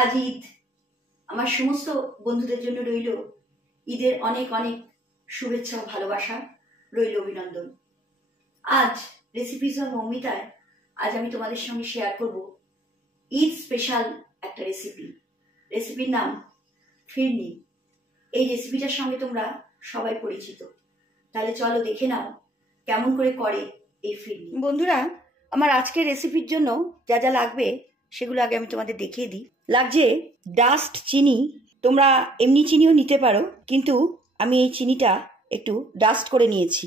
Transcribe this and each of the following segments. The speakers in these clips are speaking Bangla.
আজ ঈদ। আমার সমস্ত বন্ধুদের জন্য রইল ঈদের অনেক অনেক শুভেচ্ছা ও ভালোবাসা, রইল অভিনন্দন। আজ রেসিপিস অফ মৌমিতায় আজ আমি তোমাদের সঙ্গে শেয়ার করব ঈদ স্পেশাল একটা রেসিপির নাম ফিরনি। এই রেসিপিটার সঙ্গে তোমরা সবাই পরিচিত, তাহলে চলো দেখে নাও কেমন করে করে এই ফিরনি। বন্ধুরা, আমার আজকের রেসিপির জন্য যা যা লাগবে সেগুলো আগে আমি তোমাদের দেখিয়ে দিই। লাগছে ডাস্ট চিনি, তোমরা এমনি চিনিও নিতে পারো, কিন্তু আমি এই চিনিটা একটু ডাস্ট করে নিয়েছি।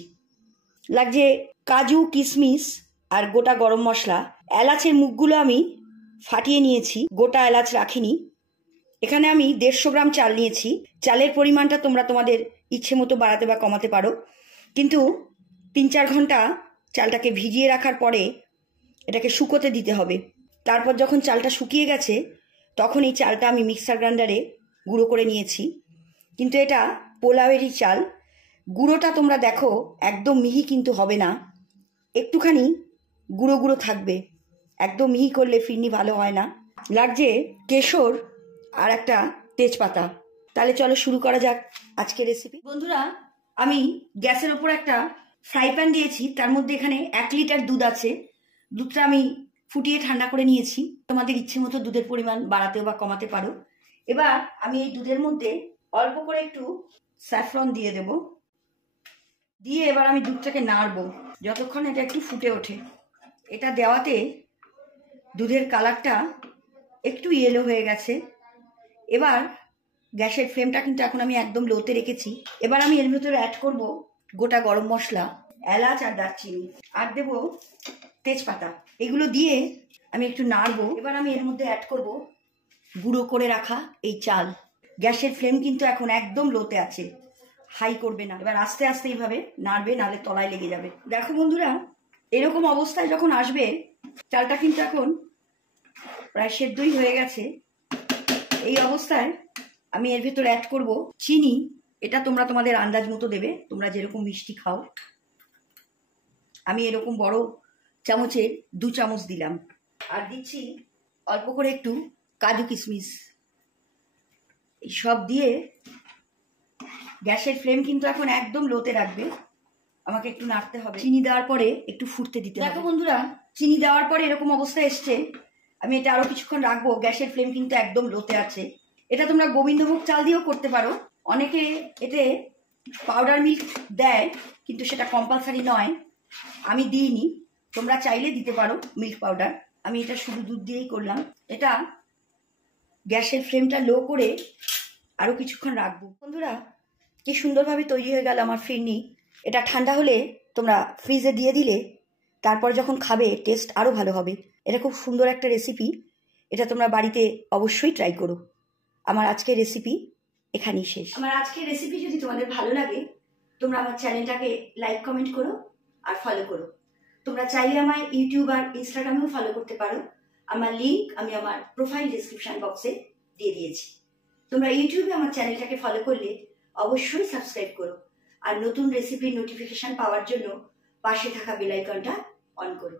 লাগছে কাজু, কিশমিশ আর গোটা গরম মশলা। এলাচের মুখগুলো আমি ফাটিয়ে নিয়েছি, গোটা এলাচ রাখিনি। এখানে আমি 150 গ্রাম চাল নিয়েছি। চালের পরিমাণটা তোমরা তোমাদের ইচ্ছে মতো বাড়াতে বা কমাতে পারো, কিন্তু 3-4 ঘন্টা চালটাকে ভিজিয়ে রাখার পরে এটাকে শুকোতে দিতে হবে। তারপর যখন চালটা শুকিয়ে গেছে তখন এই চালটা আমি মিক্সার গ্রাইন্ডারে গুঁড়ো করে নিয়েছি। কিন্তু এটা পোলাওয়েরই চাল, গুঁড়োটা তোমরা দেখো একদম মিহি কিন্তু হবে না, একটুখানি গুঁড়ো গুঁড়ো থাকবে। একদম মিহি করলে ফিরনি ভালো হয় না। লাগছে কেশর আর একটা তেজপাতা। তাহলে চলো শুরু করা যাক আজকের রেসিপি। বন্ধুরা, আমি গ্যাসের ওপর একটা ফ্রাই প্যান দিয়েছি, তার মধ্যে এখানে 1 লিটার দুধ আছে। দুধটা আমি ফুটিয়ে ঠান্ডা করে নিয়েছি। তোমাদের ইচ্ছে মতো দুধের পরিমাণ বাড়াতেও বা কমাতে পারো। এবার আমি এই দুধের মধ্যে অল্প করে একটু স্যাফরন দিয়ে দেব। দিয়ে এবার আমি দুধটাকে নাড়বো যতক্ষণ এটা একটু ফুটে ওঠে। এটা দেওয়াতে দুধের কালারটা একটু ইয়েলো হয়ে গেছে। এবার গ্যাসের ফ্লেমটা কিন্তু এখন আমি একদম লোতে রেখেছি। এবার আমি এর ভিতরে অ্যাড করব গোটা গরম মশলা, এলাচ আর দারচিনি, আর দেব তেজপাতা। এগুলো দিয়ে আমি একটু নাড়বো। এবার আমি এর মধ্যে অ্যাড করব গুঁড়ো করে রাখা এই চাল। গ্যাসের ফ্লেম কিন্তু এখন একদম লোতে আছে, হাই করবে না। এবার আস্তে আস্তে এইভাবে নাড়বে, নাহলে তলায় লেগে যাবে। দেখো বন্ধুরা, এরকম অবস্থায় যখন আসবে, চালটা কিন্তু এখন প্রায় সেদ্ধই হয়ে গেছে। এই অবস্থায় আমি এর ভেতর অ্যাড করব চিনি। এটা তোমরা তোমাদের আন্দাজ মতো দেবে, তোমরা যেরকম মিষ্টি খাও। আমি এরকম বড় চামচের 2 চামচ দিলাম। আর দিচ্ছি অল্প করে একটু কাজু কিশমিশ। এই সব দিয়ে গ্যাসের ফ্লেম কিন্তু এখন একদম লোতে রাখবে, আমাকে একটু নাড়তে হবে। চিনি দেওয়ার পরে একটু ফুটতে দিতে হবে। দেখো বন্ধুরা, চিনি দেওয়ার পরে এরকম অবস্থা এসছে। আমি এটা আরো কিছুক্ষণ রাখবো। গ্যাসের ফ্লেম কিন্তু একদম লোতে আছে। এটা তোমরা গোবিন্দভোগ চাল দিয়েও করতে পারো। অনেকে এতে পাউডার মিল্ক দেয়, কিন্তু সেটা কম্পালসারি নয়। আমি দিইনি, তোমরা চাইলে দিতে পারো মিল্ক পাউডার। আমি এটা শুধু দুধ দিয়েই করলাম। এটা গ্যাসের ফ্লেমটা লো করে আরো কিছুক্ষণ রাখবো। বন্ধুরা, কি সুন্দরভাবে তৈরি হয়ে গেল আমার ফিরনি। এটা ঠান্ডা হলে তোমরা ফ্রিজে দিয়ে দিলে তারপর যখন খাবে টেস্ট আরো ভালো হবে। এটা খুব সুন্দর একটা রেসিপি, এটা তোমরা বাড়িতে অবশ্যই ট্রাই করো। আমার আজকের রেসিপি এখানেই শেষ। আমার আজকের রেসিপি যদি তোমাদের ভালো লাগে, তোমরা আমার চ্যানেলটাকে লাইক, কমেন্ট করো আর ফলো করো। তোমরা চাইলে আমায় ইউটিউব আর ইনস্টাগ্রামেও ফলো করতে পারো। আমার লিঙ্ক আমি আমার প্রোফাইল ডিসক্রিপশন বক্সে দিয়ে দিয়েছি। তোমরা ইউটিউবে আমার চ্যানেলটাকে ফলো করলে অবশ্যই সাবস্ক্রাইব করো, আর নতুন রেসিপির নোটিফিকেশন পাওয়ার জন্য পাশে থাকা বেল আইকনটা অন করো।